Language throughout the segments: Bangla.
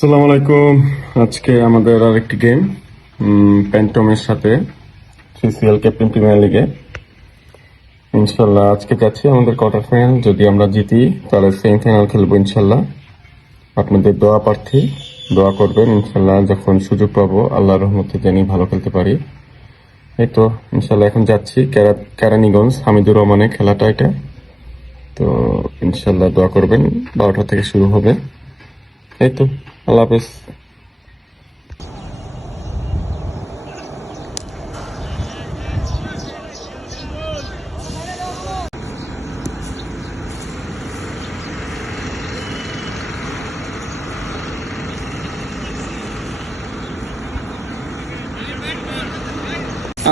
আসসালামু আলাইকুম। আজকে আমাদের আরেকটি গেম প্যান্টমের সাথে সিসিএল ক্যাপ্টেন প্রিমিয়ার লিগে। ইনশাল্লাহ আজকে যাচ্ছি আমাদের কোয়ার্টার ফাইনাল। যদি আমরা জিতি তাহলে সেমিফাইনাল খেলবো ইনশাল্লাহ। আপনাদের দোয়া প্রার্থী, দোয়া করবেন ইনশাল্লাহ। যখন সুযোগ পাবো আল্লাহর রহমতে জানি ভালো খেলতে পারি। এই তো ইনশাল্লাহ এখন যাচ্ছি কেরানীগঞ্জ হামিদুর রহমানের খেলাটা এটা। তো ইনশাল্লাহ দোয়া করবেন। 12টা থেকে শুরু হবে। এই তো, আল্লাহ হাফেজ।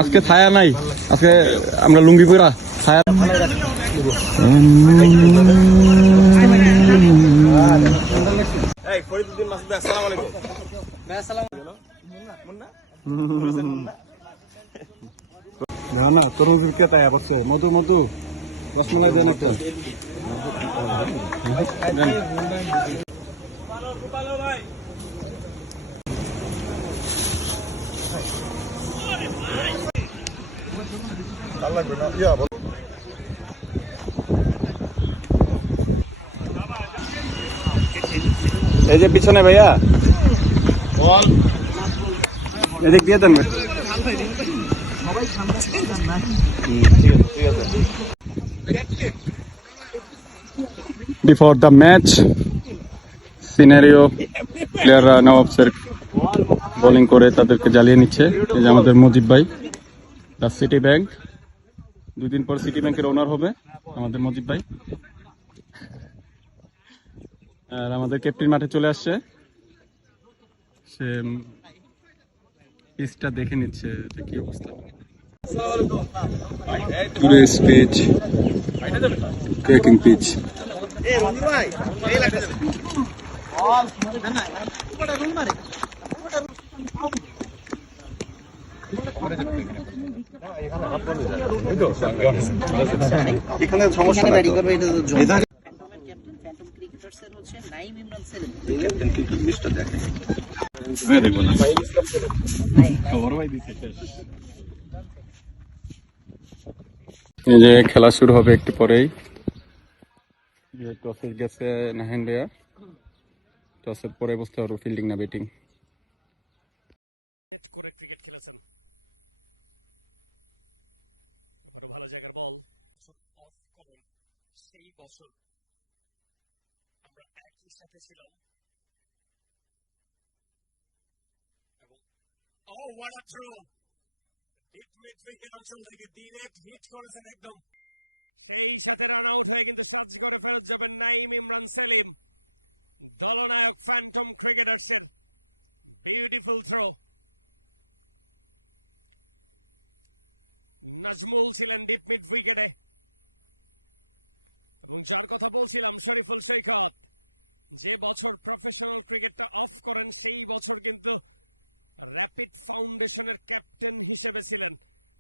আজকে ছায়া নাই, আজকে আমরা লুঙ্গি পরা ছায়া। না তরমুজের কে তাই পড়ছে, মধু মধু রসমালাই দেন একটা। এই যে পিছনে ভাইয়া বল এদিক দিয়ে দেন। Before the match scenario, প্লেয়াররা নবাবসের বোলিং করে তাদেরকে জ্বালিয়ে নিচ্ছে। এই যে আমাদের মুজিব ভাই, দ্য সিটি ব্যাংক, 2 দিন পর সিটি ব্যাংকের ওনার হবে আমাদের মুজিব ভাই। আর আমাদের ক্যাপ্টেন মাঠে চলে আসছে, সে পিচটা দেখে নিচ্ছে যে কি অবস্থা। Today's pitch, cracking pitch. এখানে সমস্যা নাই তো। এই যে খেলা শুরু হবে একটু পরেই। টসের গেছে নাহিন ভাইয়া, টসের পরে বুঝতে পারবো ফিল্ডিং না ব্যাটিং। নেট করে ক্রিকেট খেলেছেন, আবারও ভালো জায়গার বল। সেই বছর আমরা একই সাথে ছিলাম এবং what a throw! অঞ্চল থেকে ডিরেক্ট হিট করেছেন একদম। সেই সাথে রান আউট হয়ে কিন্তু সাজঘরে ফেরত যাবেন নাইম ইমরান সেলিম, দলনায়ক ফ্যান্টম ক্রিকেটার্সের। Beautiful throw. নাজমুল ছিলেন ডিপ মিড উইকেটে, এবং যার কথা বলছিলাম শরীফুল সৈকত, যে বছর প্রফেশনাল ক্রিকেটটা অফ করেন সেই বছর কিন্তু র্যাপিড ফাউন্ডেশনের ক্যাপ্টেন হিসেবে ছিলেন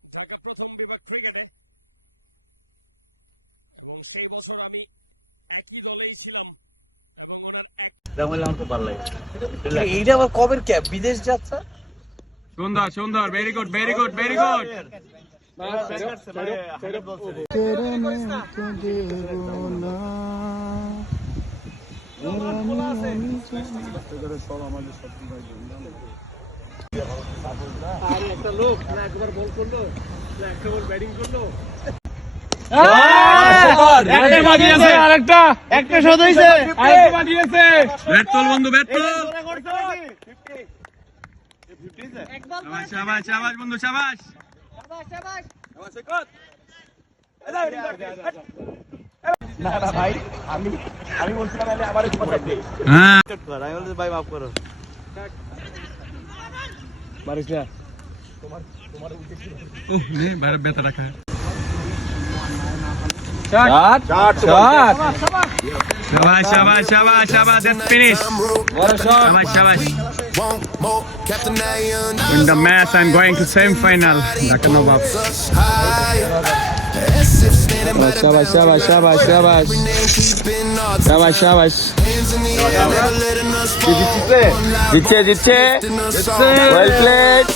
ঢাকা প্রথম বিভাগ ক্রিকেটে, এবং সেই বছর আমি একই দলেই ছিলাম এবং ওনার এক এইটা আবার কবের ক্যাপ, বিদেশ যাচ্ছে। সুন্দর সুন্দর, very good very good very good. একটা লোক না একবার বল করলো না একটা বল ব্যাটিং করলো। বন্ধু শাবাশ। ভাই আমি বলছিলাম আমার ভাই মাফ করো। ওহ নে বাইরে বেতা রাখা। Shabash, shabash, shabash, shabash, that's finished. Shabash, shabash. Win the match and going to semi-final. Dhaka Nawabs. Shabash, shabash, shabash, shabash, shabash. শাবাশ শাবাশ জিতছে জিতছে ওয়েল প্লেড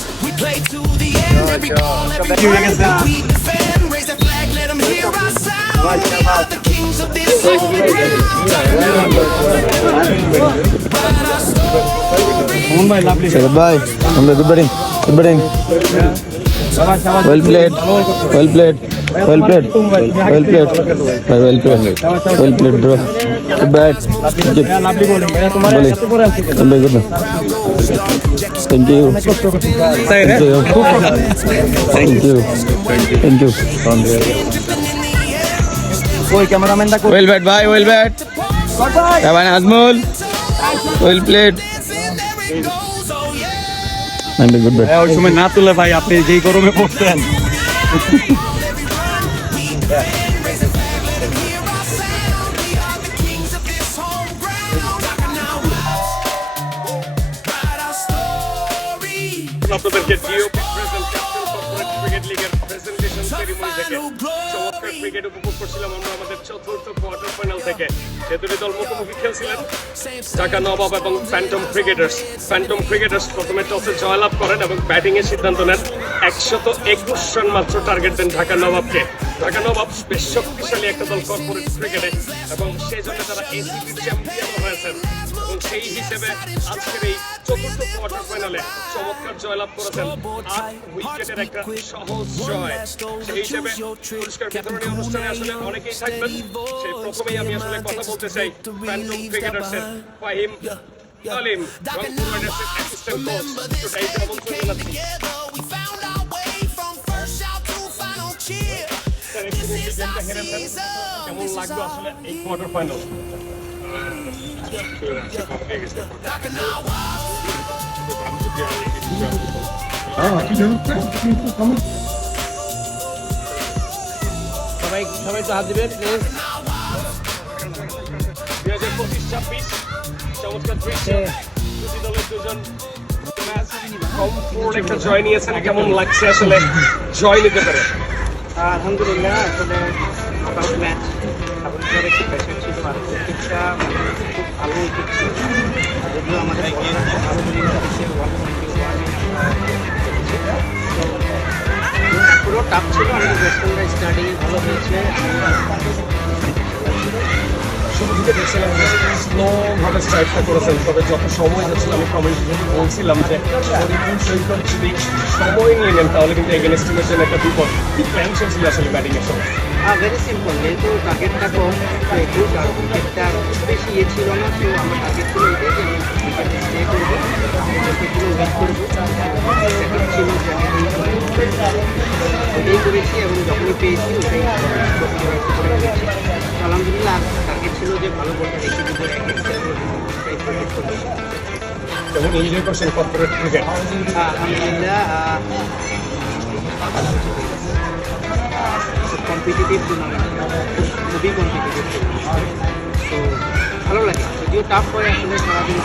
ভাই আমরা good batting well played well played bro good bat lovely bowling very good thank you well bat bhai well bat Taban Azmul well played and a good bat ওই সময় না তুলে ভাই আপনি যেই গরমে পড়তেন আপনাদেরকে DOP present captain corporate cricket লিগের প্রেজেন্টেশন সেরিমনি থেকে চমৎকার ক্রিকেট উপভোগ করছিলাম আমরা আমাদের চতুর্থ কোয়ার্টার ফাইনাল থেকে যে দুটি দল মুখোমুখি খেলছিলেন ঢাকা নবাব এবং ফ্যান্টম ক্রিকেটার্স প্রথমে টসে জয়লাভ করেন এবং ব্যাটিং এর সিদ্ধান্ত নেন 121 রান মাত্র টার্গেট দেন ঢাকা নবাবকে ঢাকা নবাব বেশ শক্তিশালী একটা দল কর্পোরেট ক্রিকেটে এবং সেই জন্য তারা এসিবি চ্যাম্পিয়ন হয়েছেন এবং সেই হিসেবে আজকের এই চতুর্থ কোয়ার্টার ফাইনালে চমৎকার জয়লাভ করেছেন 8 উইকেটের একটা সহজ জয় সেই হিসেবে পুরস্কার বিতরণী অনুষ্ঠানে আসলে অনেকেই থাকবেন সেই প্রথমেই আমি আসলে কথা বলতে চাই ফ্যান্টম ক্রিকেটার্সের ফাহিম আলিম রংপুর রাইডার্সের অ্যাসিস্ট্যান্ট কোচ তো তাইকে আমন্ত্রণ জানাচ্ছি স্যার, একটু ক্রিকেটটা হেরেছেন কেমন লাগলো আসলে এই কোয়ার্টার ফাইনাল সবাই তো হাত দিবেন প্লিজ 2025-26 চমৎকার দৃশ্য দুটি দলের দুজন কমফোর্ট একটা জয় নিয়েছেন কেমন লাগছে আসলে জয় নিতে পারে আলহামদুলিল্লাহ আসলে নকআউট ম্যাচ সাবুজের একটু প্রেশার ছিল আর উইকেটটা খুব ভালো উইকেট ছিল যদিও আমাদের বলাররা ভালো বোলিং করেছে 121 পুরো টাফ ছিল আমাদের ব্যাটসম্যানরা স্টার্টিংয়ে ভালো হয়েছে শুরু থেকে দেখছিলাম স্লো ভাবে স্ট্রাইকটা করেছেন তবে যত সময় যাচ্ছিল আমি কমেন্টে বলছিলাম যে অরিজিন সৈকত যদি সময় নিয়ে নেন তাহলে কিন্তু এগেনস্ট টিমের জন্য একটা বিপদ কি প্ল্যান চলছিল আসলে ব্যাটিং এর সময় ভেরি সিম্পল যেহেতু টার্গেটটা কম তো একটু উইকেটটা খুব বেশি ইয়ে ছিল না তো আমার টার্গেট ছিল এটাই যে উইকেটে স্টে করবো উইকেটগুলো ওয়েট করবো সেকেন্ড ছিল ওটাই করেছি এবং যখনই পেয়েছি ওটাই করেছি আলহামদুলিল্লাহ টার্গেট ছিল যে ভালো বলটা রেখে দিব এবং এনজয় করছেন কর্পোরেট ক্রিকেট আলহামদুলিল্লাহ কম্পিটিটিভ টুর্নামেন্ট খুবই কম্পিটিটিভ টুর্নামেন্ট তো ভালো লাগে যদিও টাফ হয় আসলে সারাদিন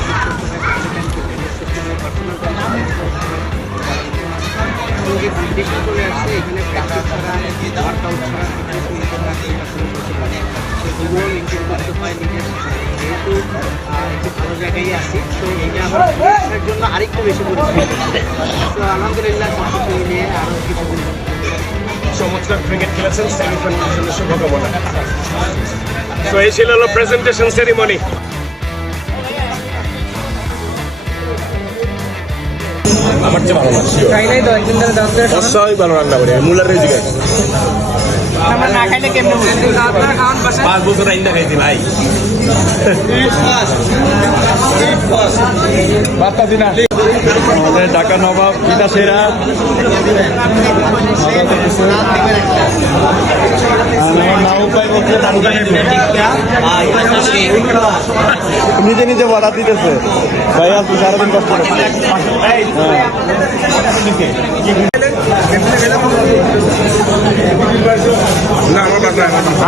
যে কম্পিটিশন চলে আসছে এখানে প্র্যাকটিস ছাড়া ওয়ার্কআউট ছাড়া সেগুলো মেনটেন করতে হয় নিজের যেহেতু একটু ভালো জায়গায় আছি তো এটা আবার পরীক্ষার জন্য আরেকটু বেশি পরিশ্রম তো আলহামদুলিল্লাহ সব কিছু মিলিয়ে আরও কিছুদিন চমৎকার ক্রিকেট খেলেছেন সেমিফাইনালের জন্য শুভকামনা তো এই ছিল প্রেজেন্টেশন সেরিমনি অস্বাভাবিক ভালো রান্না করে মুলার রেজিগের 5 বছর রান্না খাইছি ভাই আমাদের ঢাকা নবাব পিতা সেরা মজা করতেছে আর আমার মা উপায় বলছে নিজে নিজে অর্ডার দিতেছে ভাই আপনি সারাদিন কষ্ট করছে হ্যাঁ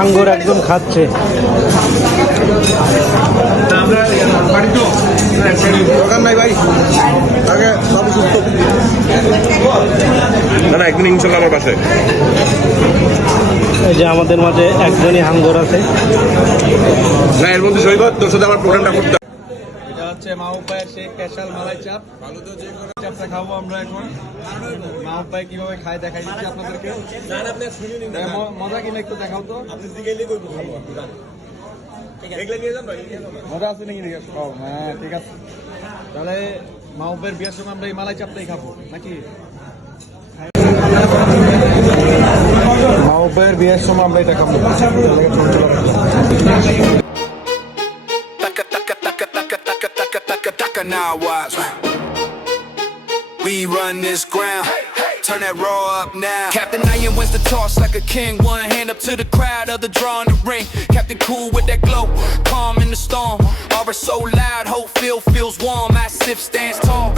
আঙ্গুর একজন খাচ্ছে দোকান নাই ভাই আগে বাবু সুস্থ না একদিন ইনশাল্লাহ আমার বাসায় এই যে আমাদের মাঝে একজনই হাঙ্গর আছে। না এর মধ্যে সৈকত তোর সাথে আমার প্রোগ্রামটা করতে এটা হচ্ছে মা উপায়ের সেই স্পেশাল মালাই চাপ। চাপটা খাবো আমরা এখন। মা উপায় কিভাবে খায় দেখাই দিচ্ছি আপনাদেরকে। মজা কিনা একটু দেখাও তো। মজা আছে নাকি? ও হ্যাঁ ঠিক আছে, তাহলে মা উপায়ের বিয়ের সময় আমরা এই মালাই চাপটাই খাবো নাকি? মা উপায়ের বিয়ের সময় আমরা এটা খাবো। ছোট ছোট রাখলাম। Now watch. We run this ground. Turn that raw up now. Captain Iron wins the toss like a king. One hand up to the crowd, other draw in the ring. Captain cool with that glow, calm in the storm. Aura so loud, whole field feels warm. Massive stands tall.